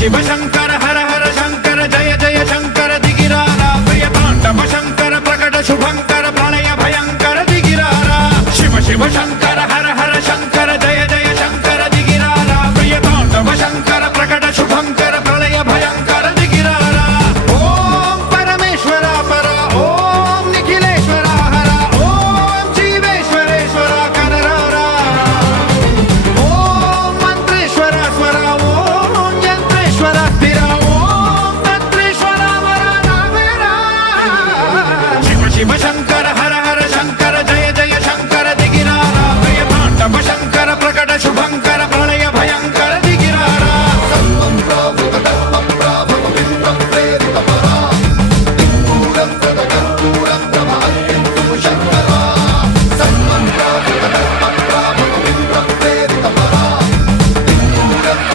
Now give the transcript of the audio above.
शिव शंकर हर हर शंकर जय जय शंकर दिगिरारा प्रिय तांडव शंकर प्रकट शुभंकर प्रलय भयंकर दिगिरारा शिव शिव शंकर